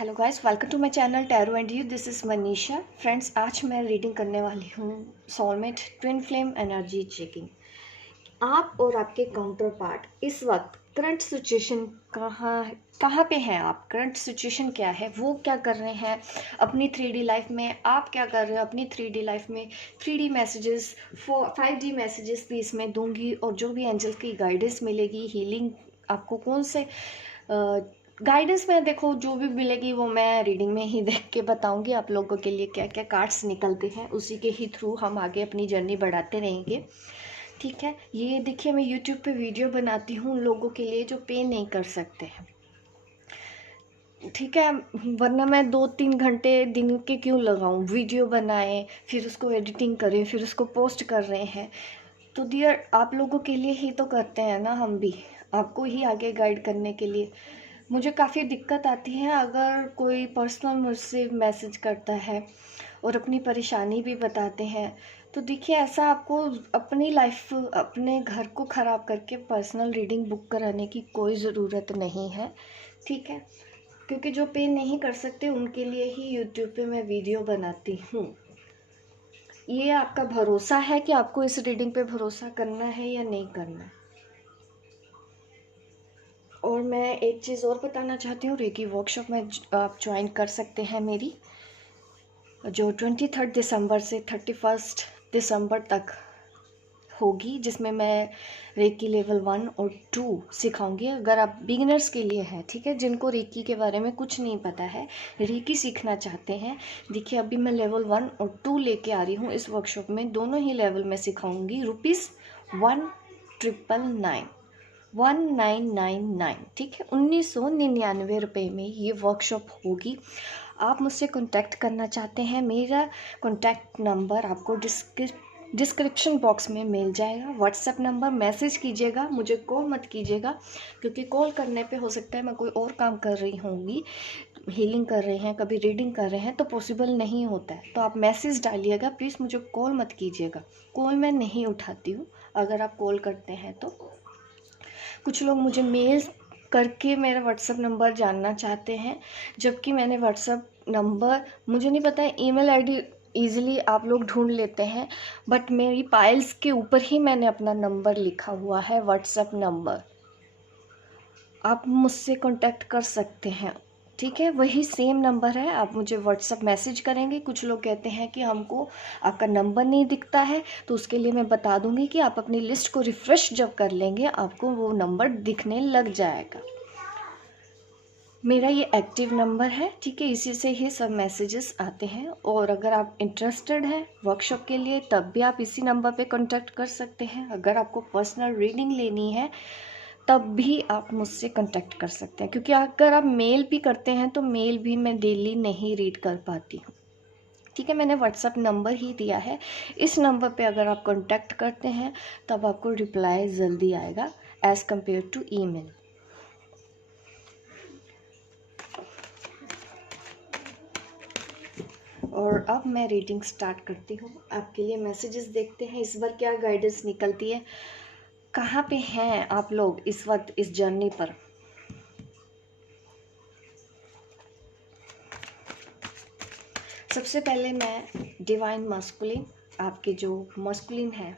Hello guys, welcome to my channel tarot and you. This is Manisha. Friends, आज मैं reading करने वाली हूँ soulmate twin flame energy checking. आप और आपके काउंटर पार्ट इस वक्त करंट सिचुएशन कहाँ पे हैं। आप करंट सिचुएशन क्या है, वो क्या कर रहे हैं अपनी 3D लाइफ में, आप क्या कर रहे हो अपनी 3D लाइफ में। 3D मैसेजेस 5D मैसेजेस भी इसमें दूंगी, और जो भी एंजल की गाइडेंस मिलेगी, हीलिंग आपको कौन से गाइडेंस में देखो जो भी मिलेगी वो मैं रीडिंग में ही देख के बताऊंगी आप लोगों के लिए। क्या क्या कार्ड्स निकलते हैं उसी के ही थ्रू हम आगे अपनी जर्नी बढ़ाते रहेंगे। ठीक है, ये देखिए मैं यूट्यूब पे वीडियो बनाती हूँ लोगों के लिए जो पे नहीं कर सकते हैं। ठीक है, वरना मैं 2-3 घंटे दिन के क्यों लगाऊं, वीडियो बनाएं, फिर उसको एडिटिंग करें, फिर उसको पोस्ट कर रहे हैं। तो डियर, आप लोगों के लिए ही तो करते हैं ना, हम भी आपको ही आगे गाइड करने के लिए। मुझे काफ़ी दिक्कत आती है अगर कोई पर्सनल मुझसे मैसेज करता है और अपनी परेशानी भी बताते हैं। तो देखिए, ऐसा आपको अपनी लाइफ, अपने घर को ख़राब करके पर्सनल रीडिंग बुक कराने की कोई ज़रूरत नहीं है। ठीक है, क्योंकि जो पे नहीं कर सकते उनके लिए ही यूट्यूब पे मैं वीडियो बनाती हूँ। ये आपका भरोसा है कि आपको इस रीडिंग पे भरोसा करना है या नहीं करना है। और मैं एक चीज़ और बताना चाहती हूँ, रेकी वर्कशॉप में आप ज्वाइन कर सकते हैं मेरी, जो 23 दिसंबर से 31 दिसंबर तक होगी, जिसमें मैं रेकी लेवल 1 और 2 सिखाऊंगी। अगर आप बिगिनर्स के लिए हैं, ठीक है, जिनको रेकी के बारे में कुछ नहीं पता है, रेकी सीखना चाहते हैं। देखिए, अभी मैं लेवल 1 और 2 लेके आ रही हूँ इस वर्कशॉप में, दोनों ही लेवल में सिखाऊंगी। ₹1999 1999, ठीक है, 1999 में ये वर्कशॉप होगी। आप मुझसे कांटेक्ट करना चाहते हैं, मेरा कांटेक्ट नंबर आपको डिस्क्रिप्शन बॉक्स में मिल जाएगा। व्हाट्सएप नंबर, मैसेज कीजिएगा, मुझे कॉल मत कीजिएगा, क्योंकि कॉल करने पे हो सकता है मैं कोई और काम कर रही होंगी, हीलिंग कर रहे हैं, कभी रीडिंग कर रहे हैं, तो पॉसिबल नहीं होता है। तो आप मैसेज डालिएगा, प्लीज़ मुझे कॉल मत कीजिएगा, कॉल मैं नहीं उठाती हूँ अगर आप कॉल करते हैं तो। कुछ लोग मुझे मेल करके मेरा व्हाट्सएप नंबर जानना चाहते हैं, जबकि मैंने व्हाट्सएप नंबर, मुझे नहीं पता है, ईमेल आईडी ईज़िली आप लोग ढूंढ लेते हैं, बट मेरी फाइल्स के ऊपर ही मैंने अपना नंबर लिखा हुआ है, व्हाट्सएप नंबर। आप मुझसे कांटेक्ट कर सकते हैं, ठीक है, वही सेम नंबर है। आप मुझे व्हाट्सएप मैसेज करेंगे। कुछ लोग कहते हैं कि हमको आपका नंबर नहीं दिखता है, तो उसके लिए मैं बता दूंगी कि आप अपनी लिस्ट को रिफ़्रेश जब कर लेंगे आपको वो नंबर दिखने लग जाएगा। मेरा ये एक्टिव नंबर है, ठीक है, इसी से ही सब मैसेजेस आते हैं। और अगर आप इंटरेस्टेड हैं वर्कशॉप के लिए, तब भी आप इसी नंबर पे कांटेक्ट कर सकते हैं। अगर आपको पर्सनल रीडिंग लेनी है तब भी आप मुझसे कांटेक्ट कर सकते हैं, क्योंकि अगर आप मेल भी करते हैं तो मेल भी मैं डेली नहीं रीड कर पाती हूँ। ठीक है, मैंने व्हाट्सएप नंबर ही दिया है, इस नंबर पे अगर आप कांटेक्ट करते हैं तब आपको रिप्लाई जल्दी आएगा एज़ कम्पेयर टू ईमेल। और अब मैं रीडिंग स्टार्ट करती हूँ। आपके लिए मैसेजेस देखते हैं इस बार क्या गाइडेंस निकलती है। कहाँ पे हैं आप लोग इस वक्त इस जर्नी पर। सबसे पहले मैं डिवाइन मस्कुलिन, आपके जो मस्कुलिन है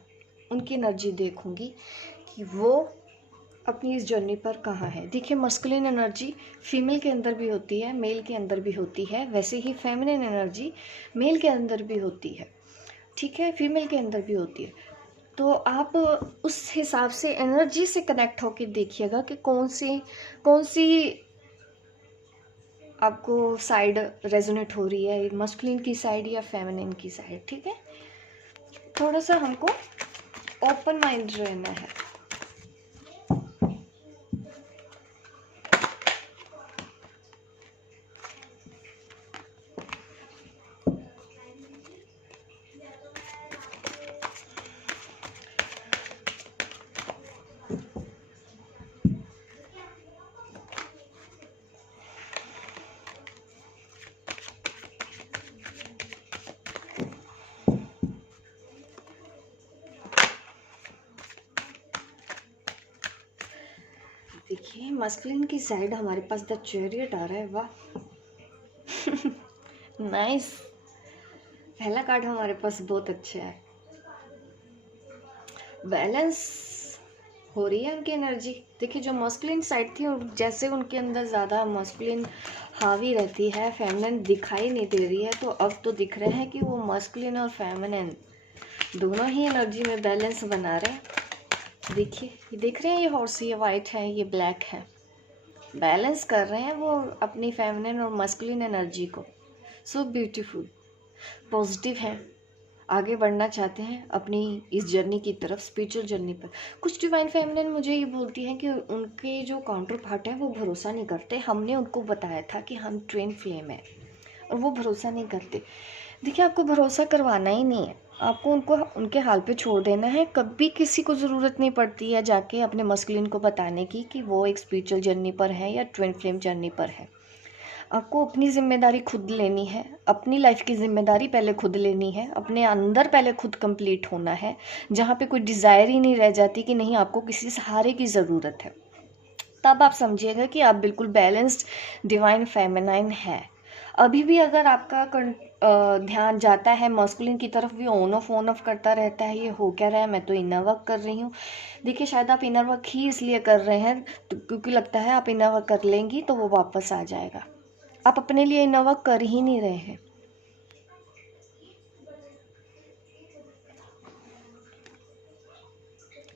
उनकी एनर्जी देखूंगी कि वो अपनी इस जर्नी पर कहाँ है। देखिए, मस्कुलिन एनर्जी फीमेल के अंदर भी होती है, मेल के अंदर भी होती है, वैसे ही फेमिनिन एनर्जी मेल के अंदर भी होती है, ठीक है, फीमेल के अंदर भी होती है। तो आप उस हिसाब से एनर्जी से कनेक्ट होकर देखिएगा कि कौन सी आपको साइड रेजोनेट हो रही है, मस्कुलिन की साइड या फेमिनिन की साइड। ठीक है, थोड़ा सा हमको ओपन माइंड रहना है। देखिए, मस्कुलिन की साइड हमारे पास द चैरियट आ रहा है। वाह, नाइस। पहला कार्ड हमारे पास बहुत अच्छा है। बैलेंस हो रही है उनकी एनर्जी। देखिए जो मस्कुलिन साइड थी, जैसे उनके अंदर ज़्यादा मस्कुलिन हावी रहती है, फेमिनिन दिखाई नहीं दे रही है, तो अब तो दिख रहे हैं कि वो मस्कुलिन और फेमिनिन दोनों ही एनर्जी में बैलेंस बना रहे हैं। देखिए ये देख रहे हैं, ये हॉर्स, ये वाइट है, ये ब्लैक है, बैलेंस कर रहे हैं वो अपनी फेमिनिन और मस्कुलिन एनर्जी को। सो ब्यूटीफुल, पॉजिटिव है, आगे बढ़ना चाहते हैं अपनी इस जर्नी की तरफ, स्पिरिचुअल जर्नी पर। कुछ डिवाइन फेमिनिन मुझे ये बोलती हैं कि उनके जो काउंटर पार्ट है वो भरोसा नहीं करते। हमने उनको बताया था कि हम ट्विन फ्लेम है और वो भरोसा नहीं करते। देखिए आपको भरोसा करवाना ही नहीं है, आपको उनको उनके हाल पे छोड़ देना है। कभी किसी को ज़रूरत नहीं पड़ती है जाके अपने मस्कुलिन को बताने की कि वो एक स्पिरिचुअल जर्नी पर है या ट्विन फ्लेम जर्नी पर है। आपको अपनी ज़िम्मेदारी खुद लेनी है, अपनी लाइफ की ज़िम्मेदारी पहले खुद लेनी है, अपने अंदर पहले खुद कंप्लीट होना है, जहाँ पे कोई डिज़ायर ही नहीं रह जाती कि नहीं आपको किसी सहारे की ज़रूरत है। तब आप समझिएगा कि आप बिल्कुल बैलेंस्ड डिवाइन फेमिनाइन है। अभी भी अगर आपका ध्यान जाता है मस्कुलिन की तरफ, भी ऑन ऑफ करता रहता है, ये हो क्या रहा है, मैं तो इनर वर्क कर रही हूँ। देखिए शायद आप इनर वर्क ही इसलिए कर रहे हैं तो क्योंकि लगता है आप इनर वर्क कर लेंगी तो वो वापस आ जाएगा। आप अपने लिए इनर वर्क कर ही नहीं रहे हैं।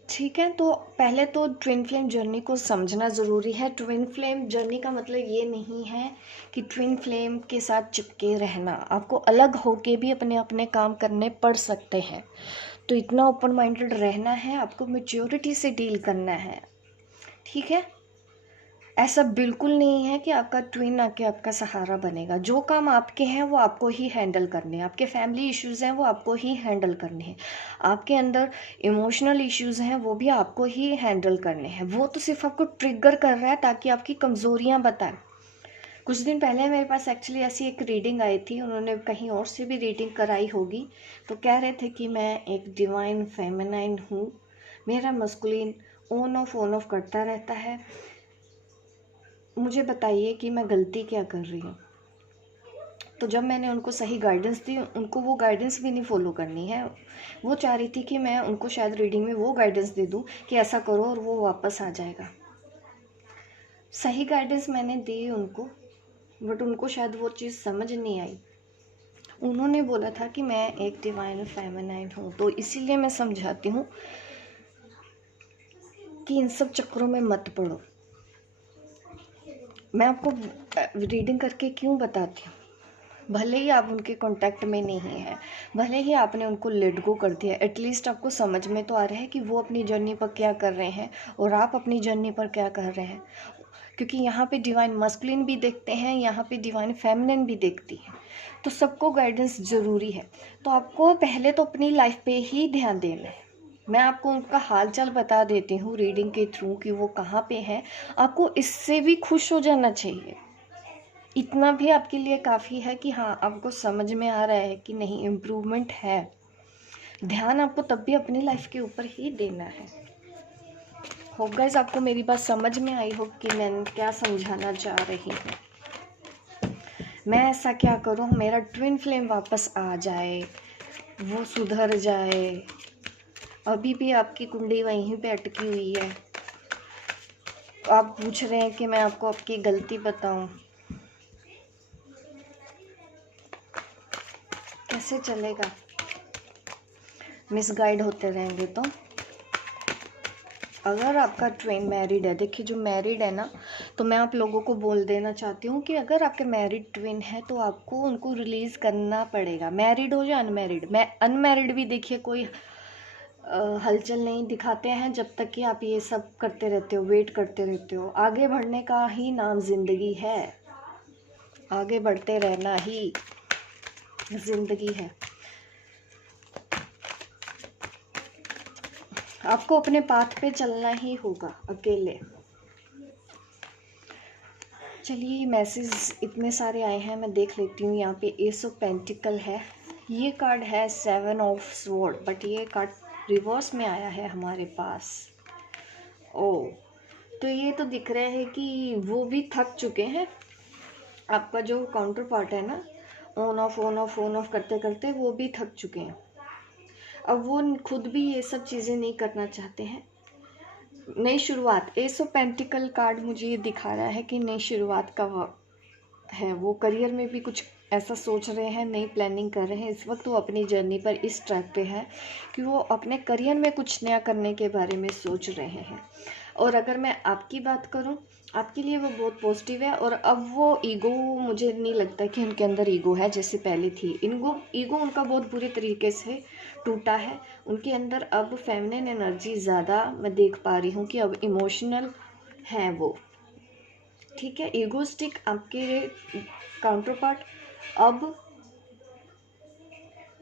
ठीक है, तो पहले तो ट्विन फ्लेम जर्नी को समझना ज़रूरी है। ट्विन फ्लेम जर्नी का मतलब ये नहीं है कि ट्विन फ्लेम के साथ चिपके रहना, आपको अलग होके भी अपने अपने काम करने पड़ सकते हैं। तो इतना ओपन माइंडेड रहना है, आपको मैच्योरिटी से डील करना है। ठीक है, ऐसा बिल्कुल नहीं है कि आपका ट्विन आके आपका सहारा बनेगा। जो काम आपके हैं वो आपको ही हैंडल करने हैं, आपके फैमिली इश्यूज़ हैं वो आपको ही हैंडल करने हैं, आपके अंदर इमोशनल इश्यूज़ हैं वो भी आपको ही हैंडल करने हैं। वो तो सिर्फ आपको ट्रिगर कर रहा है ताकि आपकी कमज़ोरियाँ बताए। कुछ दिन पहले मेरे पास एक्चुअली ऐसी एक रीडिंग आई थी, उन्होंने कहीं और से भी रीडिंग कराई होगी, तो कह रहे थे कि मैं एक डिवाइन फेमिनाइन हूँ, मेरा मस्कुलिन ऑन ऑफ करता रहता है, मुझे बताइए कि मैं गलती क्या कर रही हूँ। तो जब मैंने उनको सही गाइडेंस दी, उनको वो गाइडेंस भी नहीं फॉलो करनी है। वो चाह रही थी कि मैं उनको शायद रीडिंग में वो गाइडेंस दे दूँ कि ऐसा करो और वो वापस आ जाएगा। सही गाइडेंस मैंने दी उनको, बट उनको शायद वो चीज़ समझ नहीं आई। उन्होंने बोला था कि मैं एक डिवाइन फेमिनाइन हूँ, तो इसीलिए मैं समझाती हूँ कि इन सब चक्करों में मत पड़ो। मैं आपको रीडिंग करके क्यों बताती हूँ, भले ही आप उनके कांटेक्ट में नहीं हैं, भले ही आपने उनको लेट गो कर दिया, एटलीस्ट आपको समझ में तो आ रहा है कि वो अपनी जर्नी पर क्या कर रहे हैं और आप अपनी जर्नी पर क्या कर रहे हैं। क्योंकि यहाँ पे डिवाइन मस्कुलिन भी देखते हैं, यहाँ पे डिवाइन फेमिनिन भी देखती है, तो सबको गाइडेंस ज़रूरी है। तो आपको पहले तो अपनी लाइफ पे ही ध्यान देना है। मैं आपको उनका हाल चाल बता देती हूँ रीडिंग के थ्रू कि वो कहाँ पे हैं। आपको इससे भी खुश हो जाना चाहिए, इतना भी आपके लिए काफ़ी है कि हाँ आपको समझ में आ रहा है कि नहीं इम्प्रूवमेंट है। ध्यान आपको तब भी अपनी लाइफ के ऊपर ही देना है। होप गाइस आपको मेरी बात समझ में आई हो कि मैं क्या समझाना चाह रही हूँ। मैं ऐसा क्या करूँ मेरा ट्विन फ्लेम वापस आ जाए, वो सुधर जाए। अभी भी आपकी कुंडली वहीं पे अटकी हुई है, आप पूछ रहे हैं कि मैं आपको आपकी गलती बताऊं, कैसे चलेगा। मिसगाइड होते रहेंगे तो। अगर आपका ट्विन मैरिड है, देखिए जो मैरिड है ना, तो मैं आप लोगों को बोल देना चाहती हूँ कि अगर आपके मैरिड ट्विन है तो आपको उनको रिलीज़ करना पड़ेगा, मैरिड हो या अनमैरिड। मैं अनमैरिड भी देखिए कोई हलचल नहीं दिखाते हैं जब तक कि आप ये सब करते रहते हो, वेट करते रहते हो। आगे बढ़ने का ही नाम ज़िंदगी है, आगे बढ़ते रहना ही ज़िंदगी है। आपको अपने पाथ पे चलना ही होगा अकेले। चलिए मैसेज इतने सारे आए हैं, मैं देख लेती हूँ। यहाँ पे एस ऑफ पेंटिकल है, ये कार्ड है 7 ऑफ स्वॉर्ड, बट ये कार्ड रिवर्स में आया है हमारे पास। ओ, तो ये तो दिख रहा है कि वो भी थक चुके हैं, आपका जो काउंटर पार्ट है ना, on off on off on off करते करते वो भी थक चुके हैं। अब वो खुद भी ये सब चीज़ें नहीं करना चाहते हैं। नई शुरुआत, एस ऑफ पेंटिकल कार्ड मुझे ये दिखा रहा है कि नई शुरुआत का है। वो करियर में भी कुछ ऐसा सोच रहे हैं, नई प्लानिंग कर रहे हैं। इस वक्त वो अपनी जर्नी पर इस ट्रैक पे है कि वो अपने करियर में कुछ नया करने के बारे में सोच रहे हैं। और अगर मैं आपकी बात करूं, आपके लिए वो बहुत पॉजिटिव है। और अब वो ईगो, मुझे नहीं लगता कि उनके अंदर ईगो है जैसे पहले थी। ईगो उनका बहुत बुरे तरीके से टूटा है। उनके अंदर अब फेमिनिन एनर्जी ज़्यादा मैं देख पा रही हूँ कि अब इमोशनल हैं वो। ठीक है, ईगोस्टिक आपके काउंटर पार्ट अब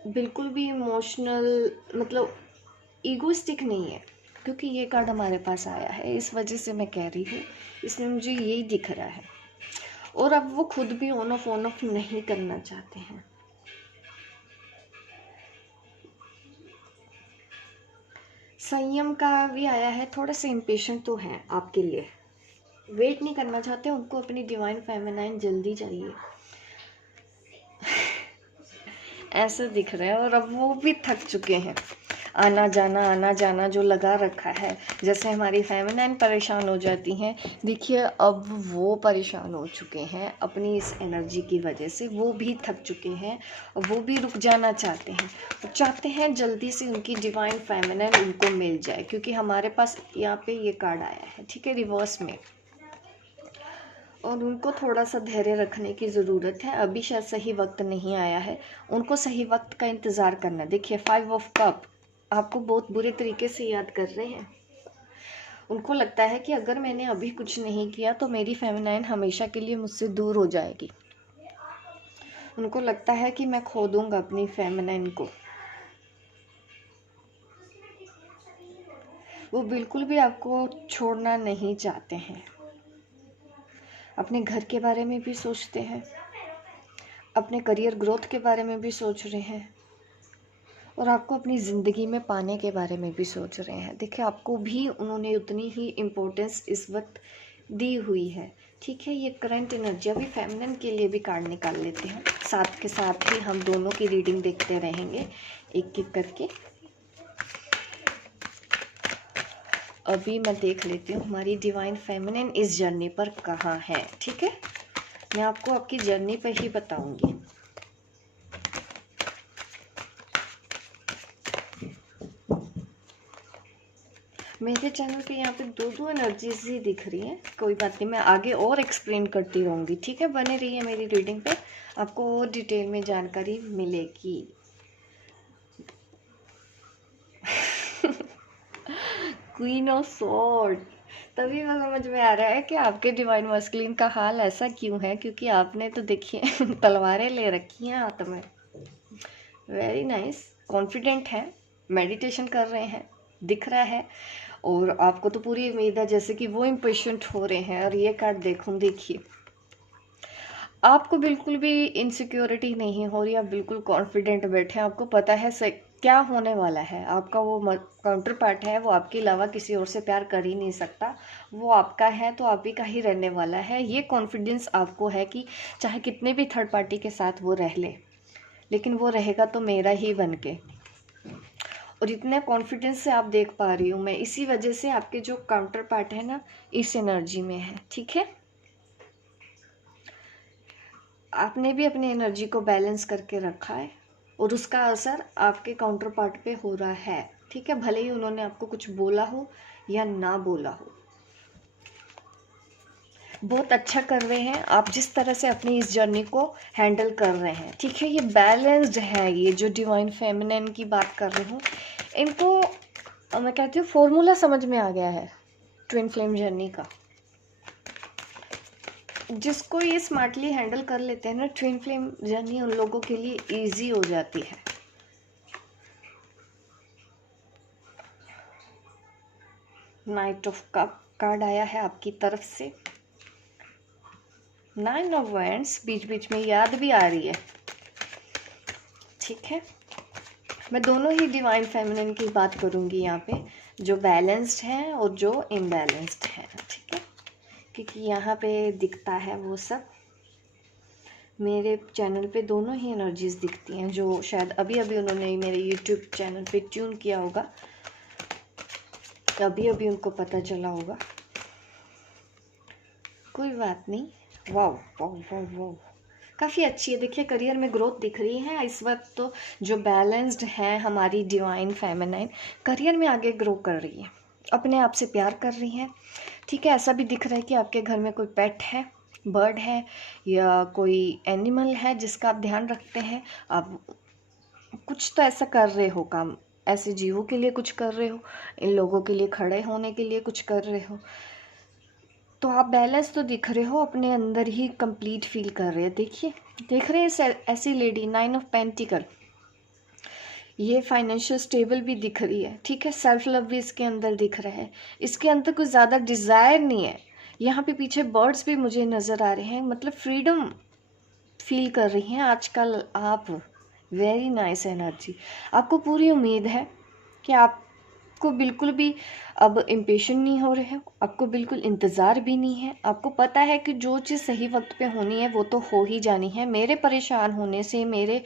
बिल्कुल भी इमोशनल, मतलब ईगोस्टिक नहीं है। क्योंकि ये कार्ड हमारे पास आया है, इस वजह से मैं कह रही हूँ, इसमें मुझे यही दिख रहा है। और अब वो खुद भी ऑन ऑफ नहीं करना चाहते हैं। संयम का भी आया है, थोड़े से इम्पेशेंट तो हैं आपके लिए, वेट नहीं करना चाहते। उनको अपनी डिवाइन फेमिनाइन जल्दी चाहिए ऐसा दिख रहा है। और अब वो भी थक चुके हैं, आना जाना जो लगा रखा है। जैसे हमारी फेमिनाइन परेशान हो जाती हैं, देखिए अब वो परेशान हो चुके हैं अपनी इस एनर्जी की वजह से। वो भी थक चुके हैं, वो भी रुक जाना चाहते हैं। वो चाहते हैं जल्दी से उनकी डिवाइन फेमिनाइन उनको मिल जाए, क्योंकि हमारे पास यहाँ पे ये कार्ड आया है, ठीक है, रिवर्स में। और उनको थोड़ा सा धैर्य रखने की ज़रूरत है। अभी शायद सही वक्त नहीं आया है, उनको सही वक्त का इंतज़ार करना। देखिए 5 ऑफ कप आपको बहुत बुरे तरीके से याद कर रहे हैं। उनको लगता है कि अगर मैंने अभी कुछ नहीं किया तो मेरी फेमिनाइन हमेशा के लिए मुझसे दूर हो जाएगी। उनको लगता है कि मैं खो दूंगा अपनी फेमिनाइन को। वो बिल्कुल भी आपको छोड़ना नहीं चाहते हैं। अपने घर के बारे में भी सोचते हैं, अपने करियर ग्रोथ के बारे में भी सोच रहे हैं, और आपको अपनी ज़िंदगी में पाने के बारे में भी सोच रहे हैं। देखिए आपको भी उन्होंने उतनी ही इम्पोर्टेंस इस वक्त दी हुई है। ठीक है, ये करंट एनर्जी। अभी फेमिनिन के लिए भी कार्ड निकाल लेते हैं, साथ के साथ ही हम दोनों की रीडिंग देखते रहेंगे एक एक करके। अभी मैं देख लेती हूँ हमारी डिवाइन फेमिनिन इस जर्नी पर कहाँ है। ठीक है, मैं आपको आपकी जर्नी पर ही बताऊंगी। मेरे चैनल पे यहाँ पे दो एनर्जीज ही दिख रही हैं। कोई बात नहीं, मैं आगे और एक्सप्लेन करती रहूँगी। ठीक है, बने रहिए मेरी रीडिंग पे, आपको और डिटेल में जानकारी मिलेगी। क्वीन ऑफ स्वॉर्ड, तभी वो समझ में आ रहा है कि आपके डिवाइन मस्कुलिन का हाल ऐसा क्यों है, क्योंकि आपने तो देखिए तलवारें ले रखी हैं हाथ में। वेरी नाइस, कॉन्फिडेंट है, मेडिटेशन कर रहे हैं, दिख रहा है। और आपको तो पूरी उम्मीद है जैसे कि वो इम्पेशेंट हो रहे हैं। और ये कार्ड देखूं, देखिए आपको बिल्कुल भी इनसिक्योरिटी नहीं हो रही, आप बिल्कुल कॉन्फिडेंट बैठे हैं। आपको पता है क्या होने वाला है। आपका वो काउंटर पार्ट है, वो आपके अलावा किसी और से प्यार कर ही नहीं सकता। वो आपका है तो आप ही का ही रहने वाला है। ये कॉन्फिडेंस आपको है कि चाहे कितने भी थर्ड पार्टी के साथ वो रह ले, लेकिन वो रहेगा तो मेरा ही बन के। और इतने कॉन्फिडेंस से आप देख पा रही हूँ मैं, इसी वजह से आपके जो काउंटर पार्ट है ना इस एनर्जी में है। ठीक है, आपने भी अपनी एनर्जी को बैलेंस करके रखा है और उसका असर आपके काउंटर पार्ट पे हो रहा है। ठीक है, भले ही उन्होंने आपको कुछ बोला हो या ना बोला हो, बहुत अच्छा कर रहे हैं आप जिस तरह से अपनी इस जर्नी को हैंडल कर रहे हैं। ठीक है, ये बैलेंस्ड है। ये जो डिवाइन फेमिनिन की बात कर रही हूँ, इनको मैं कहती हूँ फॉर्मूला समझ में आ गया है ट्विन फ्लेम जर्नी का। जिसको ये स्मार्टली हैंडल कर लेते हैं ना, ट्विन फ्लेम जर्नी उन लोगों के लिए इजी हो जाती है। नाइट ऑफ कप कार्ड आया है आपकी तरफ से। 9 ऑफ वैंड्स बीच बीच में याद भी आ रही है। ठीक है, मैं दोनों ही डिवाइन फेमिनिन की बात करूंगी यहाँ पे, जो बैलेंस्ड है और जो इम्बैलेंस्ड है। ठीक है, क्योंकि यहाँ पे दिखता है वो सब। मेरे चैनल पे दोनों ही एनर्जीज दिखती हैं, जो शायद अभी अभी उन्होंने मेरे यूट्यूब चैनल पे ट्यून किया होगा, अभी अभी उनको पता चला होगा, कोई बात नहीं। वाह वाह वाह वाह, काफ़ी अच्छी है। देखिए करियर में ग्रोथ दिख रही है इस वक्त तो, जो बैलेंस्ड है हमारी डिवाइन फेमिनाइन, करियर में आगे ग्रो कर रही है, अपने आप से प्यार कर रही है। ठीक है, ऐसा भी दिख रहा है कि आपके घर में कोई पेट है, बर्ड है या कोई एनिमल है जिसका आप ध्यान रखते हैं। आप कुछ तो ऐसा कर रहे हो काम, ऐसे जीवों के लिए कुछ कर रहे हो, इन लोगों के लिए खड़े होने के लिए कुछ कर रहे हो, तो आप बैलेंस तो दिख रहे हो, अपने अंदर ही कंप्लीट फील कर रहे हैं। देखिए देख रहे हैं ऐसी लेडी, 9 ऑफ पेंटिकल, ये फाइनेंशियल स्टेबल भी दिख रही है। ठीक है, सेल्फ लव भी इसके अंदर दिख रहा है, इसके अंदर कुछ ज़्यादा डिज़ायर नहीं है। यहाँ पे पीछे बर्ड्स भी मुझे नज़र आ रहे हैं, मतलब फ्रीडम फील कर रही हैं आजकल आप। वेरी नाइस एनर्जी, आपको पूरी उम्मीद है कि आपको बिल्कुल भी अब इम्पेशेंट नहीं हो रहे हो, आपको बिल्कुल इंतज़ार भी नहीं है। आपको पता है कि जो चीज़ सही वक्त पे होनी है वो तो हो ही जानी है। मेरे परेशान होने से, मेरे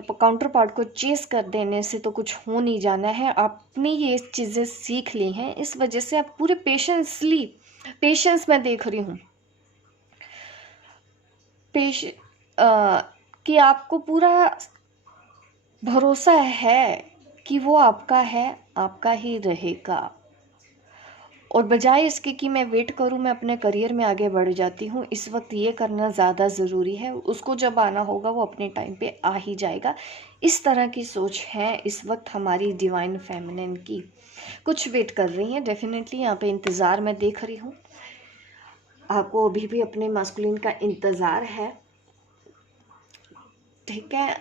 काउंटर पार्ट को चेस कर देने से तो कुछ हो नहीं जाना है। आपने ये चीज़ें सीख ली हैं, इस वजह से आप पूरे पेशेंस मैं देख रही हूँ, कि आपको पूरा भरोसा है कि वो आपका है, आपका ही रहेगा। और बजाय इसके कि मैं वेट करूं, मैं अपने करियर में आगे बढ़ जाती हूँ। इस वक्त ये करना ज़्यादा ज़रूरी है, उसको जब आना होगा वो अपने टाइम पे आ ही जाएगा। इस तरह की सोच है इस वक्त हमारी डिवाइन फेमिनिन की। कुछ वेट कर रही हैं डेफिनेटली, यहाँ पे इंतज़ार मैं देख रही हूँ, आपको अभी भी अपने मास्कुलिन का इंतज़ार है। ठीक है,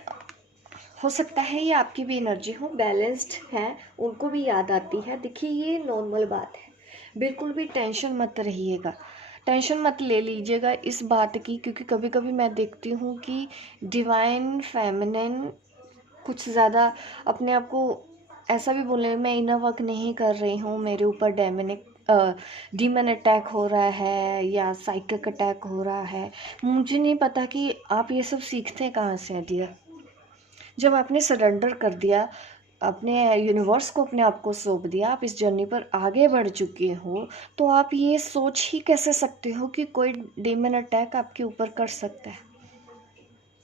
हो सकता है ये आपकी भी एनर्जी हो, बैलेंस्ड है, उनको भी याद आती है। देखिए ये नॉर्मल बात है, बिल्कुल भी टेंशन मत रहिएगा, टेंशन मत ले लीजिएगा इस बात की, क्योंकि कभी कभी मैं देखती हूँ कि डिवाइन फेमिनिन कुछ ज़्यादा अपने आप को ऐसा भी बोले, मैं इनर वर्क नहीं कर रही हूँ, मेरे ऊपर डीमन अटैक हो रहा है या साइकिक अटैक हो रहा है। मुझे नहीं पता कि आप ये सब सीखते कहाँ से हैं डियर। जब आपने सरेंडर कर दिया, अपने यूनिवर्स को अपने आप को सौंप दिया, आप इस जर्नी पर आगे बढ़ चुके हो, तो आप ये सोच ही कैसे सकते हो कि कोई डीमन अटैक आपके ऊपर कर सकता है।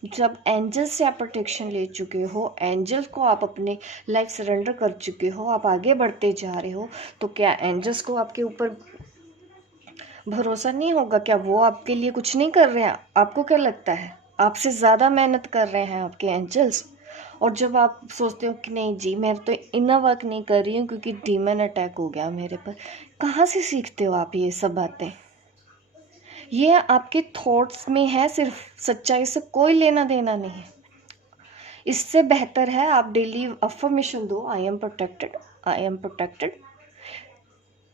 जब एंजल्स से आप प्रोटेक्शन ले चुके हो, एंजल्स को आप अपने लाइफ सरेंडर कर चुके हो, आप आगे बढ़ते जा रहे हो, तो क्या एंजल्स को आपके ऊपर भरोसा नहीं होगा? क्या वो आपके लिए कुछ नहीं कर रहे हैं? आपको क्या लगता है आपसे ज़्यादा मेहनत कर रहे हैं आपके एंजल्स? और जब आप सोचते हो कि नहीं जी मैं तो इनर वर्क नहीं कर रही हूँ क्योंकि डीमन अटैक हो गया मेरे पर, कहाँ से सीखते हो आप ये सब बातें? ये आपके थॉट्स में है सिर्फ, सच्चाई से कोई लेना देना नहीं है। इससे बेहतर है आप डेली अफर्मेशन दो, I am protected, I am protected.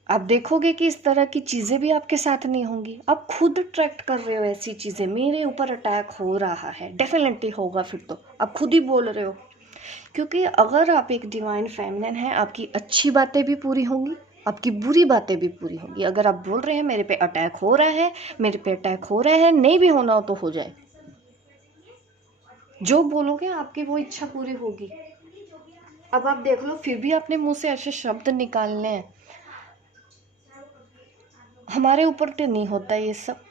आप देखोगे कि इस तरह की चीज़ें भी आपके साथ नहीं होंगी। आप खुद अट्रैक्ट कर रहे हो ऐसी चीज़ें, मेरे ऊपर अटैक हो रहा है, डेफिनेटली होगा, फिर तो आप खुद ही बोल रहे हो। क्योंकि अगर आप एक डिवाइन फेमिनिन हैं, आपकी अच्छी बातें भी पूरी होंगी, आपकी बुरी बातें भी पूरी होंगी। अगर आप बोल रहे हैं मेरे पे अटैक हो रहा है, मेरे पे अटैक हो रहा है, नहीं भी होना हो तो हो जाए, जो बोलोगे आपकी वो इच्छा पूरी होगी। अब आप देख लो, फिर भी अपने मुंह से ऐसे शब्द निकालने हैं, हमारे ऊपर तो नहीं होता ये सब।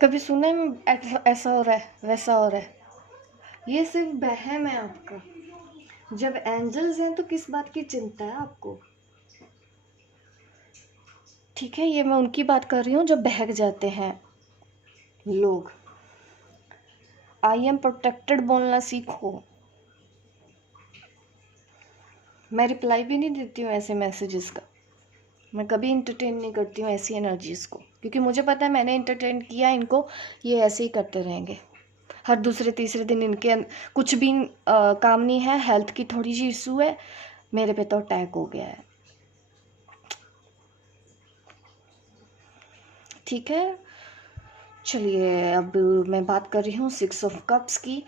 कभी सुना है ऐसा हो रहा है वैसा हो रहा है? ये सिर्फ बहम है आपका। जब एंजल्स हैं तो किस बात की चिंता है आपको? ठीक है, ये मैं उनकी बात कर रही हूँ जो बहक जाते हैं लोग। आई एम प्रोटेक्टेड बोलना सीखो। मैं रिप्लाई भी नहीं देती हूँ ऐसे मैसेजेस का, मैं कभी इंटरटेन नहीं करती हूँ ऐसी एनर्जीज़ को, क्योंकि मुझे पता है मैंने इंटरटेन किया इनको, ये ऐसे ही करते रहेंगे। हर दूसरे तीसरे दिन इनके कुछ भी काम नहीं है, हेल्थ की थोड़ी सी इशू है, मेरे पे तो अटैक हो गया है। ठीक है, चलिए अब मैं बात कर रही हूँ 6 ऑफ कप्स की।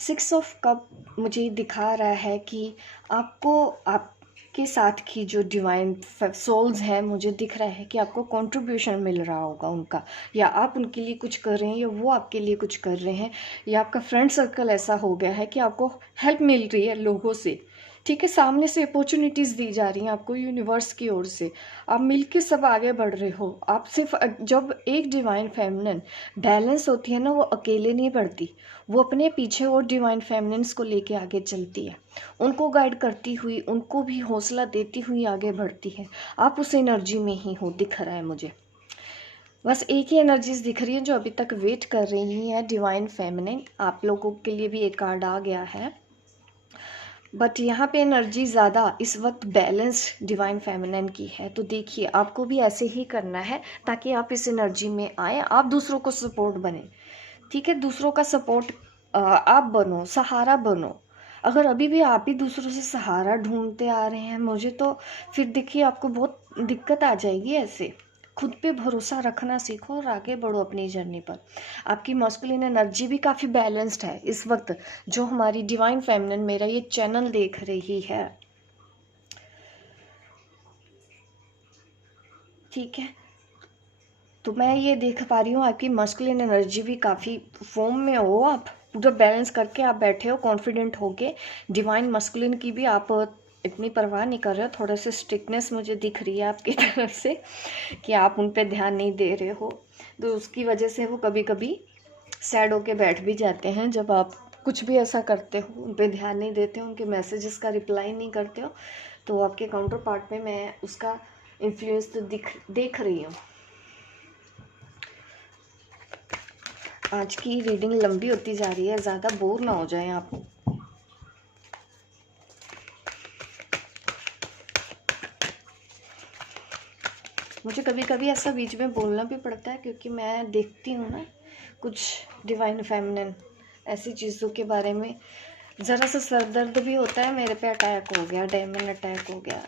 6 ऑफ कप मुझे दिखा रहा है कि आपको आपके आपके साथ की जो डिवाइन सोल्स हैं, मुझे दिख रहा है कि आपको कंट्रीब्यूशन मिल रहा होगा उनका, या आप उनके लिए कुछ कर रहे हैं या वो आपके लिए कुछ कर रहे हैं, या आपका फ्रेंड सर्कल ऐसा हो गया है कि आपको हेल्प मिल रही है लोगों से। ठीक है, सामने से अपॉर्चुनिटीज़ दी जा रही हैं आपको यूनिवर्स की ओर से, आप मिलके सब आगे बढ़ रहे हो। आप सिर्फ जब एक डिवाइन फेमिनिन बैलेंस होती है ना, वो अकेले नहीं बढ़ती, वो अपने पीछे और डिवाइन फेमिनिन्स को लेके आगे चलती है, उनको गाइड करती हुई, उनको भी हौसला देती हुई आगे बढ़ती है। आप उस एनर्जी में ही हो, दिख रहा है मुझे। बस एक ही एनर्जीज दिख रही है जो अभी तक वेट कर रही है, डिवाइन फेमिनिन। आप लोगों के लिए भी एक कार्ड आ गया है, बट यहाँ पे एनर्जी ज़्यादा इस वक्त बैलेंस डिवाइन फेमिनिन की है। तो देखिए, आपको भी ऐसे ही करना है ताकि आप इस एनर्जी में आए, आप दूसरों को सपोर्ट बने। ठीक है, दूसरों का सपोर्ट आप बनो, सहारा बनो। अगर अभी भी आप ही दूसरों से सहारा ढूंढते आ रहे हैं मुझे, तो फिर देखिए आपको बहुत दिक्कत आ जाएगी। ऐसे खुद पे भरोसा रखना सीखो और आगे बढ़ो अपनी जर्नी पर। आपकी मस्कुलिन एनर्जी भी काफ़ी बैलेंस्ड है इस वक्त, जो हमारी डिवाइन फेमिनिन मेरा ये चैनल देख रही है। ठीक है, तो मैं ये देख पा रही हूँ आपकी मस्कुलिन एनर्जी भी काफ़ी फॉर्म में हो, आप पूरा बैलेंस करके आप बैठे हो कॉन्फिडेंट होके। डिवाइन मस्कुलिन की भी आप इतनी परवाह नहीं कर रहे हो, थोड़ा सा स्ट्रिक्टनेस मुझे दिख रही है आपकी तरफ से कि आप उन पे ध्यान नहीं दे रहे हो, तो उसकी वजह से वो कभी कभी सैड होके बैठ भी जाते हैं। जब आप कुछ भी ऐसा करते हो, उन पे ध्यान नहीं देते हो, उनके मैसेजेस का रिप्लाई नहीं करते हो, तो आपके काउंटर पार्ट में मैं उसका इन्फ्लुएंस तो देख रही हूँ। आज की रीडिंग लंबी होती जा रही है, ज़्यादा बोर ना हो जाए आप। मुझे कभी कभी ऐसा बीच में बोलना भी पड़ता है, क्योंकि मैं देखती हूँ ना कुछ डिवाइन फेमिनिन ऐसी चीज़ों के बारे में, ज़रा सा सर दर्द भी होता है, मेरे पे अटैक हो गया, डायमंड अटैक हो गया।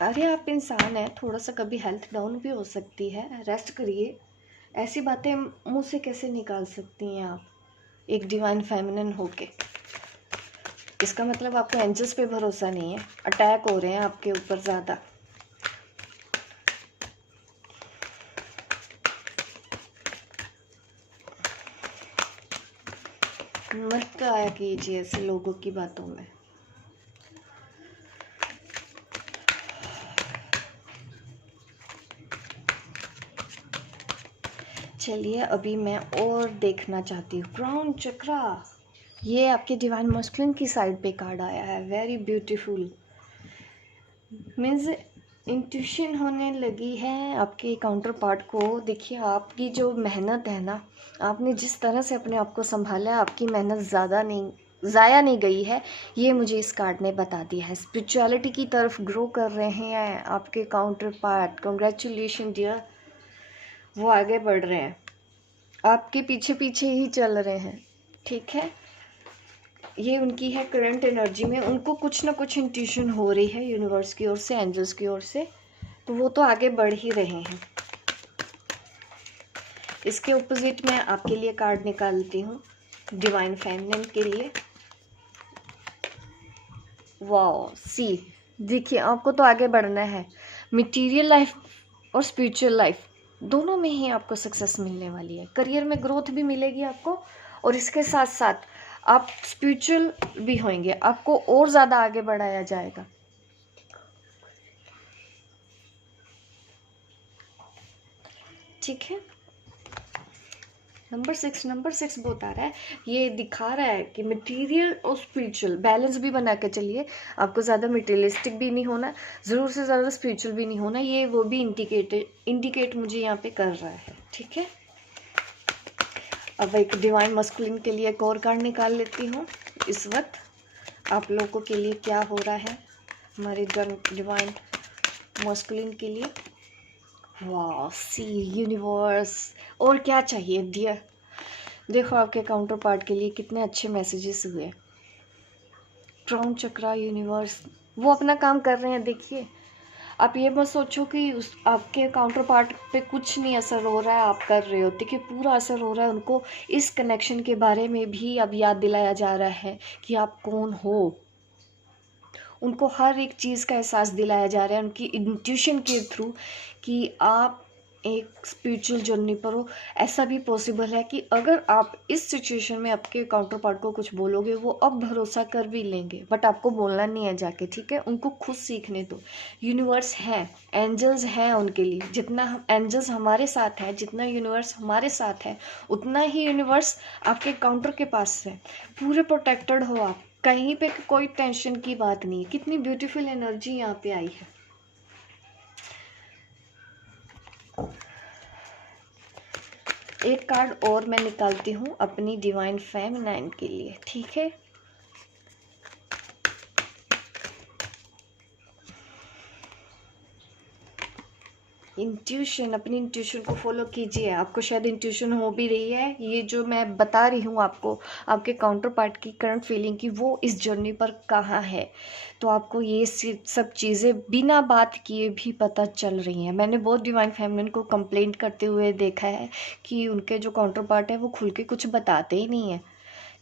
अरे आप इंसान हैं, थोड़ा सा कभी हेल्थ डाउन भी हो सकती है, रेस्ट करिए। ऐसी बातें मुंह से कैसे निकाल सकती हैं आप एक डिवाइन फेमिनिन होके? इसका मतलब आपको एंजल्स पे भरोसा नहीं है, अटैक हो रहे हैं आपके ऊपर ज़्यादा। मत आया कीजिए ऐसे लोगों की बातों में। चलिए, अभी मैं और देखना चाहती हूँ क्राउन चक्रा। ये आपके डिवाइन मस्कुलिन की साइड पे कार्ड आया है, वेरी ब्यूटीफुल। मीन्स इंट्यूशन होने लगी है आपके काउंटर पार्ट को। देखिए, आपकी जो मेहनत है ना, आपने जिस तरह से अपने आप को संभाला है, आपकी मेहनत ज़ाया नहीं गई है, ये मुझे इस कार्ड ने बता दिया है। स्पिरिचुअलिटी की तरफ ग्रो कर रहे हैं आपके काउंटर पार्ट, कॉन्ग्रेचुलेशन डियर। वो आगे बढ़ रहे हैं, आपके पीछे पीछे ही चल रहे हैं। ठीक है, ये उनकी है करंट एनर्जी में, उनको कुछ ना कुछ इंट्यूशन हो रही है यूनिवर्स की ओर से, एंजल्स की ओर से, तो वो तो आगे बढ़ ही रहे हैं। इसके ऑपोजिट मैं आपके लिए कार्ड निकालती हूँ डिवाइन फेमिनिन के लिए। वाओ, सी, देखिए आपको तो आगे बढ़ना है। मटेरियल लाइफ और स्पिरिचुअल लाइफ दोनों में ही आपको सक्सेस मिलने वाली है। करियर में ग्रोथ भी मिलेगी आपको, और इसके साथ साथ आप स्पिरिचुअल भी होंगे, आपको और ज़्यादा आगे बढ़ाया जाएगा। ठीक है, नंबर सिक्स बहुत आ रहा है। ये दिखा रहा है कि मटेरियल और स्पिरिचुअल बैलेंस भी बना के चलिए। आपको ज़्यादा मटेरियलिस्टिक भी नहीं होना, ज़रूर से ज़्यादा स्पिरिचुअल भी नहीं होना, ये वो भी इंडिकेट मुझे यहाँ पे कर रहा है। ठीक है, अब एक डिवाइन मस्कुलिन के लिए एक और कार्ड निकाल लेती हूँ। इस वक्त आप लोगों के लिए क्या हो रहा है हमारे डिवाइन मस्कुलिन के लिए। वाह, सी, यूनिवर्स, और क्या चाहिए डियर। देखो आपके काउंटर पार्ट के लिए कितने अच्छे मैसेजेस हुए। क्राउन चक्रा, यूनिवर्स, वो अपना काम कर रहे हैं। देखिए, आप ये मत सोचो कि उस आपके काउंटर पार्ट पे कुछ नहीं असर हो रहा है, आप कर रहे हो। देखिए, पूरा असर हो रहा है। उनको इस कनेक्शन के बारे में भी अब याद दिलाया जा रहा है कि आप कौन हो। उनको हर एक चीज़ का एहसास दिलाया जा रहा है उनकी इंट्यूशन के थ्रू कि आप एक स्पिरिचुअल जर्नी पर हो। ऐसा भी पॉसिबल है कि अगर आप इस सिचुएशन में आपके काउंटर पार्ट को कुछ बोलोगे वो अब भरोसा कर भी लेंगे, बट आपको बोलना नहीं है जाके, ठीक है। उनको खुद सीखने दो। यूनिवर्स है, एंजल्स हैं उनके लिए। जितना एंजल्स हमारे साथ है, जितना यूनिवर्स हमारे साथ है, उतना ही यूनिवर्स आपके काउंटर के पास है। पूरे प्रोटेक्टेड हो आप, कहीं पे कोई टेंशन की बात नहीं है। कितनी ब्यूटीफुल एनर्जी यहाँ पे आई है। एक कार्ड और मैं निकालती हूँ अपनी डिवाइन फेमिनाइन के लिए, ठीक है। इंट्यूशन, अपनी इंट्यूशन को फॉलो कीजिए। आपको शायद इंट्यूशन हो भी रही है। ये जो मैं बता रही हूँ आपको, आपके काउंटर पार्ट की करंट फीलिंग की, वो इस जर्नी पर कहाँ है, तो आपको ये सब चीज़ें बिना बात किए भी पता चल रही हैं। मैंने बहुत डिवाइन फेमिनिन को कंप्लेंट करते हुए देखा है कि उनके जो काउंटर पार्ट है वो खुल के कुछ बताते ही नहीं है,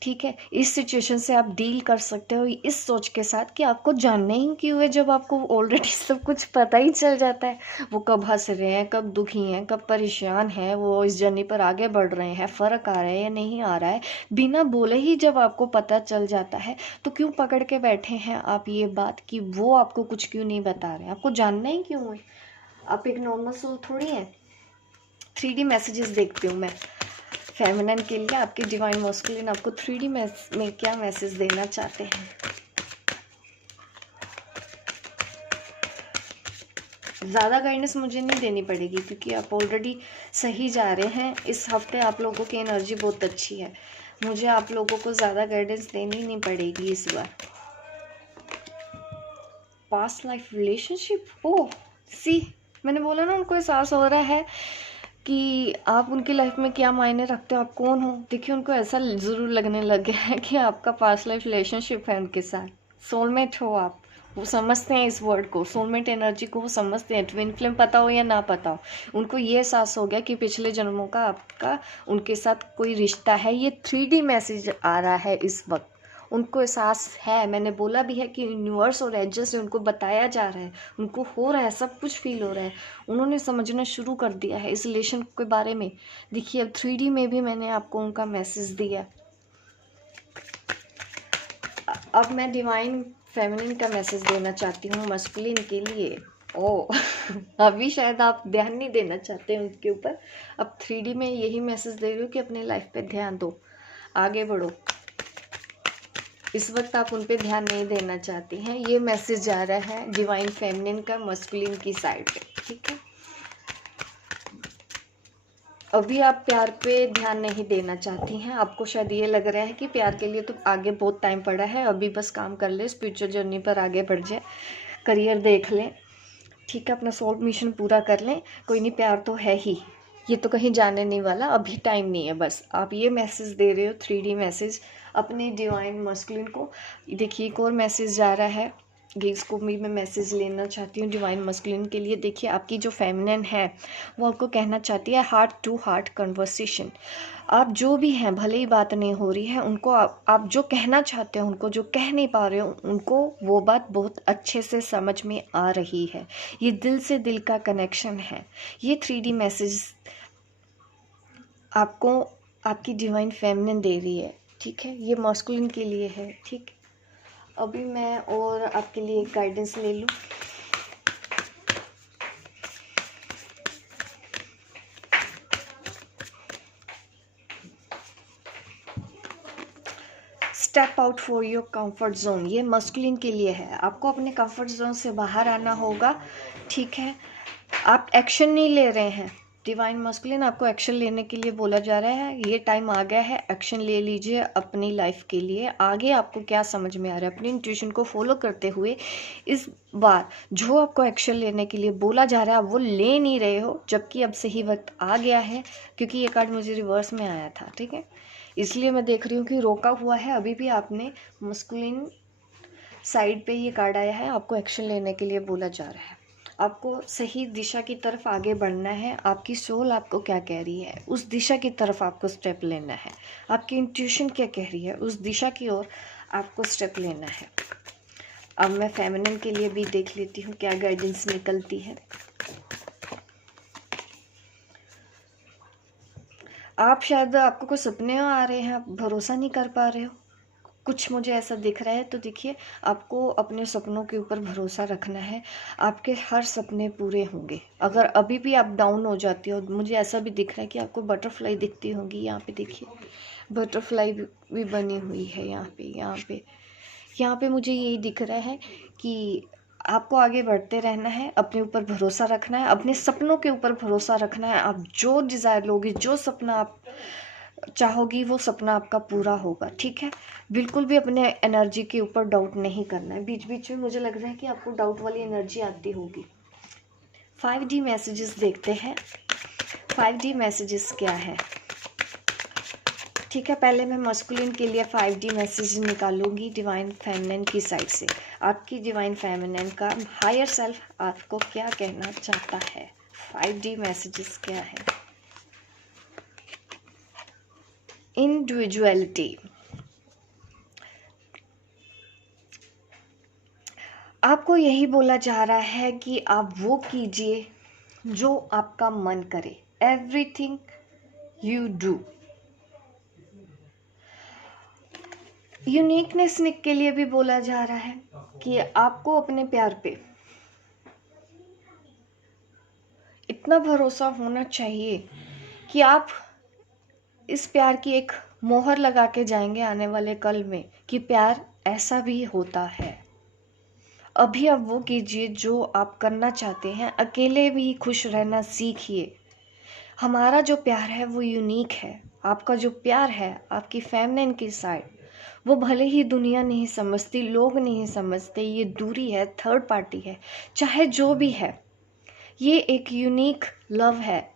ठीक है। इस सिचुएशन से आप डील कर सकते हो इस सोच के साथ कि आपको जानने ही क्यों है, जब आपको ऑलरेडी सब कुछ पता ही चल जाता है। वो कब हंस रहे हैं, कब दुखी हैं, कब परेशान हैं, वो इस जर्नी पर आगे बढ़ रहे हैं, फ़र्क आ रहा है या नहीं आ रहा है, बिना बोले ही जब आपको पता चल जाता है, तो क्यों पकड़ के बैठे हैं आप ये बात कि वो आपको कुछ क्यों नहीं बता रहे, आपको जानना ही क्यों है। आप एक नॉर्मल सोल थोड़ी है। 3D मैसेजेस देखती हूँ मैं फेमिनिन के लिए। आपके डिवाइन मस्कुलिन आपको 3D में क्या मैसेज देना चाहते हैं। ज़्यादा गाइडेंस मुझे नहीं देनी पड़ेगी क्योंकि आप ऑलरेडी सही जा रहे हैं। इस हफ्ते आप लोगों की एनर्जी बहुत अच्छी है। मुझे आप लोगों को ज़्यादा गाइडेंस देनी नहीं पड़ेगी इस बार। पास्ट लाइफ रिलेशनशिप, ओह सी, मैंने बोला ना उनको एहसास हो रहा है कि आप उनकी लाइफ में क्या मायने रखते हो, आप कौन हो। देखिए उनको ऐसा ज़रूर लगने लग गया है कि आपका पास्ट लाइफ रिलेशनशिप है उनके साथ, सोलमेट हो आप। वो समझते हैं इस वर्ड को, सोलमेट एनर्जी को वो समझते हैं। ट्विन फ्लेम पता हो या ना पता हो, उनको ये एहसास हो गया कि पिछले जन्मों का आपका उनके साथ कोई रिश्ता है। ये 3D मैसेज आ रहा है इस वक्त, उनको एहसास है। मैंने बोला भी है कि यूनिवर्स और एंजल से उनको बताया जा रहा है, उनको हो रहा है, सब कुछ फील हो रहा है। उन्होंने समझना शुरू कर दिया है इस रिलेशन के बारे में। देखिए अब 3D में भी मैंने आपको उनका मैसेज दिया। अब मैं डिवाइन फेमिनिन का मैसेज देना चाहती हूँ मस्कुलिन के लिए। ओ अभी शायद आप ध्यान नहीं देना चाहते हैं उनके ऊपर। अब 3D में यही मैसेज दे रही हूँ कि अपनी लाइफ पे ध्यान दो, आगे बढ़ो। इस वक्त आप उन पे ध्यान नहीं देना चाहती हैं। ये मैसेज जा रहा है डिवाइन फेमिनिन का मस्कुलिन की साइड पे, ठीक है। अभी आप प्यार पे ध्यान नहीं देना चाहती हैं। आपको शायद ये लग रहा है कि प्यार के लिए तो आगे बहुत टाइम पड़ा है, अभी बस काम कर ले, स्पिरिचुअल जर्नी पर आगे बढ़ जाए, करियर देख लें, ठीक है, अपना सोल मिशन पूरा कर लें। कोई नहीं, प्यार तो है ही, ये तो कहीं जाने नहीं वाला, अभी टाइम नहीं है। बस आप ये मैसेज दे रहे हो 3D मैसेज अपने डिवाइन मस्कुलिन को। देखिए एक और मैसेज जा रहा है, इसको भी मैं मैसेज लेना चाहती हूँ डिवाइन मस्कुलिन के लिए। देखिए आपकी जो फेमिनिन है वो आपको कहना चाहती है हार्ट टू हार्ट कन्वर्सेशन। आप जो भी हैं, भले ही बात नहीं हो रही है, उनको आप जो कहना चाहते हो, उनको जो कह नहीं पा रहे हो, उनको वो बात बहुत अच्छे से समझ में आ रही है। ये दिल से दिल का कनेक्शन है। ये 3D मैसेज आपको आपकी डिवाइन फेमिनिन दे रही है, ठीक है। ये मस्कुलिन के लिए है, ठीक। अभी मैं और आपके लिए गाइडेंस ले लूँ। Step out for your comfort zone, ये मस्कुलिन के लिए है। आपको अपने कंफर्ट जोन से बाहर आना होगा, ठीक है। आप एक्शन नहीं ले रहे हैं। डिवाइन मस्कुलिन आपको एक्शन लेने के लिए बोला जा रहा है। ये टाइम आ गया है, एक्शन ले लीजिए अपनी लाइफ के लिए। आगे आपको क्या समझ में आ रहा है, अपनी इंट्यूशन को फॉलो करते हुए इस बार जो आपको एक्शन लेने के लिए बोला जा रहा है आप वो ले नहीं रहे हो, जबकि अब सही वक्त आ गया है। क्योंकि ये कार्ड मुझे रिवर्स में आया था, ठीक है, इसलिए मैं देख रही हूँ कि रोका हुआ है। अभी भी आपने मस्कुलिन साइड पे ये कार्ड आया है, आपको एक्शन लेने के लिए बोला जा रहा है। आपको सही दिशा की तरफ आगे बढ़ना है। आपकी सोल आपको क्या कह रही है, उस दिशा की तरफ आपको स्टेप लेना है। आपकी इंट्यूशन क्या कह रही है, उस दिशा की ओर आपको स्टेप लेना है। अब मैं फेमिनिन के लिए भी देख लेती हूँ क्या गाइडेंस निकलती है। आप शायद आपको कुछ सपने आ रहे हैं, आप भरोसा नहीं कर पा रहे हो, कुछ मुझे ऐसा दिख रहा है। तो देखिए, आपको अपने सपनों के ऊपर भरोसा रखना है, आपके हर सपने पूरे होंगे। अगर अभी भी आप डाउन हो जाती हो, मुझे ऐसा भी दिख रहा है कि आपको बटरफ्लाई दिखती होंगी। यहाँ पे देखिए, बटरफ्लाई भी बनी हुई है यहाँ पे मुझे यही दिख रहा है कि आपको आगे बढ़ते रहना है, अपने ऊपर भरोसा रखना है, अपने सपनों के ऊपर भरोसा रखना है। आप जो डिज़ायर लोगे, जो सपना आप चाहोगी, वो सपना आपका पूरा होगा, ठीक है। बिल्कुल भी अपने एनर्जी के ऊपर डाउट नहीं करना है। बीच बीच में मुझे लग रहा है कि आपको डाउट वाली एनर्जी आती होगी। 5D मैसेजेस देखते हैं, 5D मैसेजेस क्या है, ठीक है। पहले मैं मस्कुलिन के लिए 5D मैसेज निकालूंगी डिवाइन फेमिनिन की साइड से। आपकी डिवाइन फेमिनिन का हायर सेल्फ आपको क्या कहना चाहता है, 5D मैसेजेस क्या है। इंडिविजुअलिटी, आपको यही बोला जा रहा है कि आप वो कीजिए जो आपका मन करे। Everything you do. यूनिकनेस के लिए भी बोला जा रहा है कि आपको अपने प्यार पे इतना भरोसा होना चाहिए कि आप इस प्यार की एक मोहर लगा के जाएंगे आने वाले कल में कि प्यार ऐसा भी होता है। अभी आप वो कीजिए जो आप करना चाहते हैं। अकेले भी खुश रहना सीखिए। हमारा जो प्यार है वो यूनिक है। आपका जो प्यार है आपकी फेमिनिन की साइड, वो भले ही दुनिया नहीं समझती, लोग नहीं समझते, ये दूरी है, थर्ड पार्टी है, चाहे जो भी है, ये एक यूनिक लव है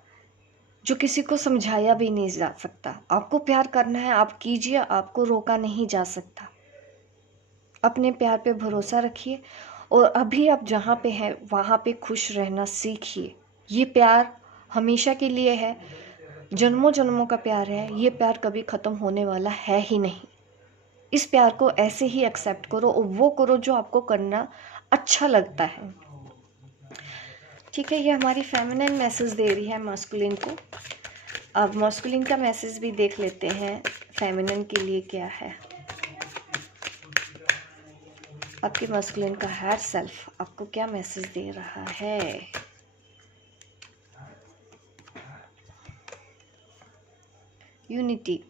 जो किसी को समझाया भी नहीं जा सकता। आपको प्यार करना है, आप कीजिए, आपको रोका नहीं जा सकता। अपने प्यार पे भरोसा रखिए और अभी आप जहाँ पे हैं वहाँ पे खुश रहना सीखिए। ये प्यार हमेशा के लिए है, जन्मों जन्मों का प्यार है। ये प्यार कभी ख़त्म होने वाला है ही नहीं। इस प्यार को ऐसे ही एक्सेप्ट करो और वो करो जो आपको करना अच्छा लगता है, ठीक है। ये हमारी फेमिनिन मैसेज दे रही है मास्कुलिन को। अब मास्कुलिन का मैसेज भी देख लेते हैं, फेमिनिन के लिए क्या है। आपके मास्कुलिन का हायर सेल्फ आपको क्या मैसेज दे रहा है। यूनिटी,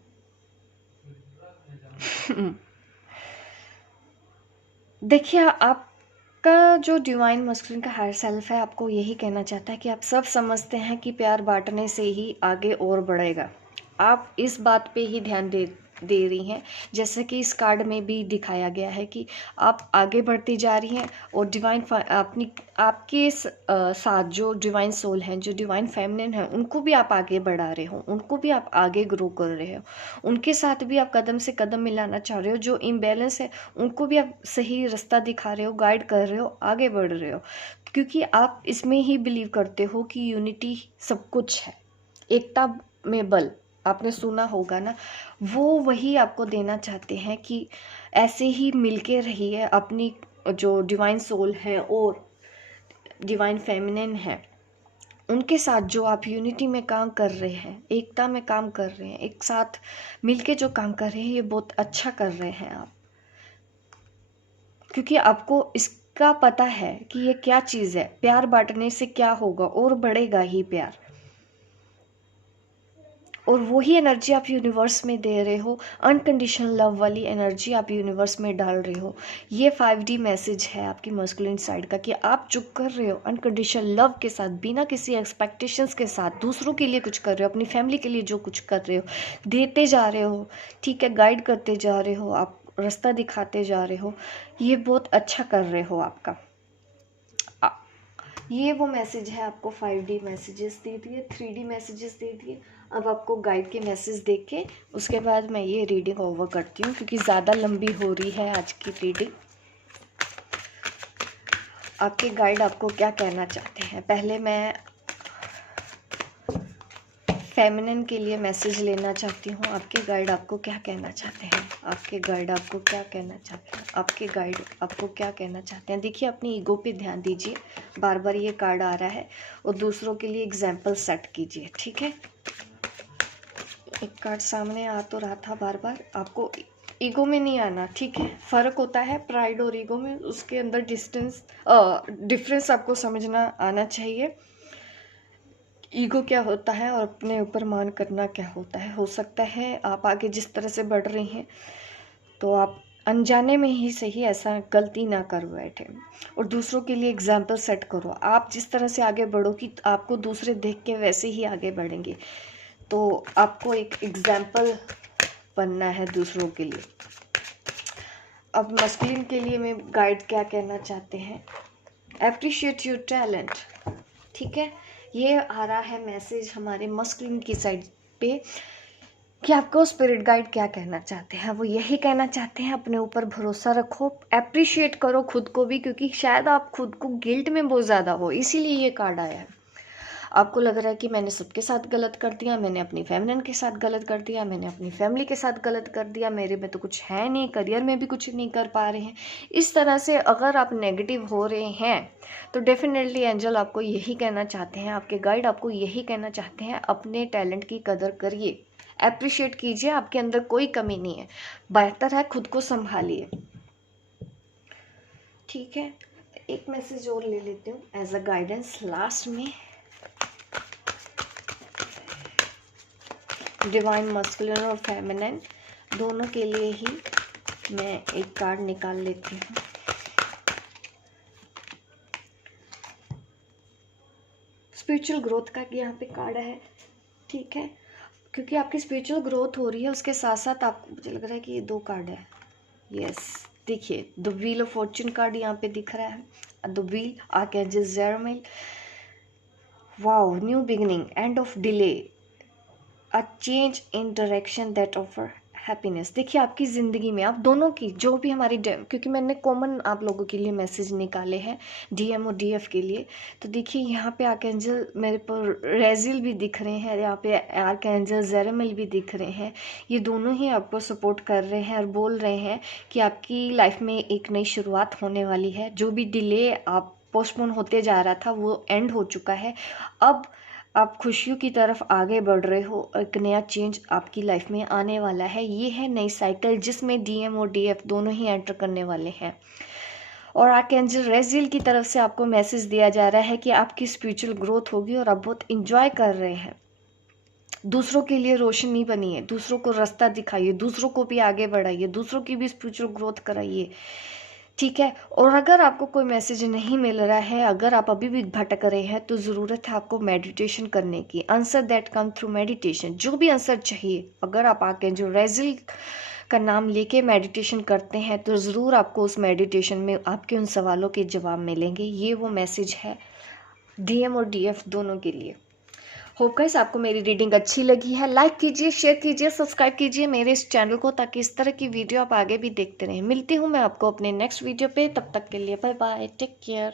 देखिए, आपका जो डिवाइन मास्कुलिन का हायर सेल्फ है आपको यही कहना चाहता है कि आप सब समझते हैं कि प्यार बांटने से ही आगे और बढ़ेगा। आप इस बात पे ही ध्यान दे रही हैं, जैसे कि इस कार्ड में भी दिखाया गया है कि आप आगे बढ़ती जा रही हैं और डिवाइन अपनी आपके साथ जो डिवाइन सोल हैं, जो डिवाइन फेमिनिन है, उनको भी आप आगे बढ़ा रहे हो, उनको भी आप आगे ग्रो कर रहे हो, उनके साथ भी आप कदम से कदम मिलाना चाह रहे हो। जो इम्बैलेंस है उनको भी आप सही रास्ता दिखा रहे हो, गाइड कर रहे हो, आगे बढ़ रहे हो, क्योंकि आप इसमें ही बिलीव करते हो कि यूनिटी सब कुछ है, एकता में बल, आपने सुना होगा ना। वो वही आपको देना चाहते हैं कि ऐसे ही मिलके रहिए। अपनी जो डिवाइन सोल है और डिवाइन फेमिनिन है, उनके साथ जो आप यूनिटी में काम कर रहे हैं, एकता में काम कर रहे हैं, एक साथ मिलके जो काम कर रहे हैं, ये बहुत अच्छा कर रहे हैं आप, क्योंकि आपको इसका पता है कि ये क्या चीज़ है। प्यार बांटने से क्या होगा, और बढ़ेगा ही प्यार, और वही एनर्जी आप यूनिवर्स में दे रहे हो। अनकंडीशनल लव वाली एनर्जी आप यूनिवर्स में डाल रहे हो। ये 5D मैसेज है आपकी मस्कुलिन साइड का कि आप जो कर रहे हो अनकंडीशनल लव के साथ, बिना किसी एक्सपेक्टेशंस के साथ, दूसरों के लिए कुछ कर रहे हो, अपनी फैमिली के लिए जो कुछ कर रहे हो, देते जा रहे हो, ठीक है, गाइड करते जा रहे हो, आप रास्ता दिखाते जा रहे हो, ये बहुत अच्छा कर रहे हो आपका। ये वो मैसेज है, आपको 5D मैसेजेस दे दिए, 3D मैसेजेस दे दिए। अब आपको गाइड के मैसेज देख के उसके बाद मैं ये रीडिंग ओवर करती हूँ, क्योंकि ज़्यादा लंबी हो रही है आज की रीडिंग। आपके गाइड आपको क्या कहना चाहते हैं, पहले मैं फेमिनिन के लिए मैसेज लेना चाहती हूँ। आपके गाइड आपको क्या कहना चाहते हैं? आपके गाइड आपको क्या कहना चाहते हैं? आपके गाइड आपको क्या कहना चाहते हैं? देखिए, अपनी ईगो पे ध्यान दीजिए, बार बार ये कार्ड आ रहा है, और दूसरों के लिए एग्जाम्पल सेट कीजिए, ठीक है। एक कार्ड सामने आ तो रहा था बार बार, आपको ईगो में नहीं आना, ठीक है। फ़र्क होता है प्राइड और ईगो में, उसके अंदर डिफरेंस आपको समझना आना चाहिए। ईगो क्या होता है और अपने ऊपर मान करना क्या होता है। हो सकता है आप आगे जिस तरह से बढ़ रही हैं तो आप अनजाने में ही सही ऐसा गलती ना कर बैठे, और दूसरों के लिए एग्जाम्पल सेट करो। आप जिस तरह से आगे बढ़ोगी आपको दूसरे देख के वैसे ही आगे बढ़ेंगे, तो आपको एक एग्जाम्पल बनना है दूसरों के लिए। अब मस्कुलिन के लिए मैं गाइड क्या कहना चाहते हैं? एप्रिशिएट योर टैलेंट, ठीक है। ये आ रहा है मैसेज हमारे मस्कुलिन की साइड पे कि आपको स्पिरिट गाइड क्या कहना चाहते हैं। वो यही कहना चाहते हैं, अपने ऊपर भरोसा रखो, एप्रिशिएट करो खुद को भी, क्योंकि शायद आप खुद को गिल्ट में बहुत ज़्यादा हो, इसीलिए ये कार्ड आया है। आपको लग रहा है कि मैंने सबके साथ गलत कर दिया, मैंने अपनी फेमिनिन के साथ गलत कर दिया, मैंने अपनी फैमिली के साथ गलत कर दिया, मेरे में तो कुछ है नहीं, करियर में भी कुछ नहीं कर पा रहे हैं। इस तरह से अगर आप नेगेटिव हो रहे हैं तो डेफिनेटली एंजल आपको यही कहना चाहते हैं, आपके गाइड आपको यही कहना चाहते हैं, अपने टैलेंट की कदर करिए, एप्रिशिएट कीजिए, आपके अंदर कोई कमी नहीं है, बेहतर है खुद को संभालिए, ठीक है। एक मैसेज और ले लेती हूँ एज अ गाइडेंस लास्ट में। डिवाइन मस्कुलिन और फेमिनिन दोनों के लिए ही मैं एक कार्ड निकाल लेती हूँ। स्पिरिचुअल ग्रोथ का यहाँ पे कार्ड है, ठीक है, क्योंकि आपकी स्पिरिचुअल ग्रोथ हो रही है, उसके साथ साथ आपको, मुझे लग रहा है कि ये 2 कार्ड है। यस, देखिए the wheel of fortune card यहाँ पे दिख रहा है, the wheel, Archangel Jeremiel, wow, new beginning, end of delay, a change in direction that offer happiness. देखिए आपकी ज़िंदगी में आप दोनों की जो भी हमारी, क्योंकि मैंने कॉमन आप लोगों के लिए मैसेज निकाले हैं डीएम और डीएफ के लिए, तो देखिए यहाँ पे आर्कएंजल मेरे पर रेजिल भी दिख रहे हैं, यहाँ पे आर्कएंजल जेरेमियल भी दिख रहे हैं। ये दोनों ही आपको सपोर्ट कर रहे हैं और बोल रहे हैं कि आपकी लाइफ में एक नई शुरुआत होने वाली है। जो भी डिले आप पोस्टपोन होते जा रहा था वो एंड हो चुका है, अब आप खुशियों की तरफ आगे बढ़ रहे हो, एक नया चेंज आपकी लाइफ में आने वाला है। ये है नई साइकिल जिसमें डीएम और डीएफ दोनों ही एंटर करने वाले हैं। और आर्कएंजल रेजिल की तरफ से आपको मैसेज दिया जा रहा है कि आपकी स्पिरिचुअल ग्रोथ होगी और आप बहुत इंजॉय कर रहे हैं। दूसरों के लिए रोशनी बनिए, दूसरों को रास्ता दिखाइए, दूसरों को भी आगे बढ़ाइए, दूसरों की भी स्पिरिचुअल ग्रोथ कराइए, ठीक है। और अगर आपको कोई मैसेज नहीं मिल रहा है, अगर आप अभी भी भटक रहे हैं, तो ज़रूरत है आपको मेडिटेशन करने की। Answer that come through meditation, जो भी आंसर चाहिए, अगर आप आर्कएंजल रेजिल का नाम लेके मेडिटेशन करते हैं तो ज़रूर आपको उस मेडिटेशन में आपके उन सवालों के जवाब मिलेंगे। ये वो मैसेज है डीएम और डीएफ दोनों के लिए। होप गाइस आपको मेरी रीडिंग अच्छी लगी है। लाइक कीजिए, शेयर कीजिए, सब्सक्राइब कीजिए मेरे इस चैनल को, ताकि इस तरह की वीडियो आप आगे भी देखते रहें। मिलती हूँ मैं आपको अपने नेक्स्ट वीडियो पे, तब तक के लिए बाय बाय, टेक केयर।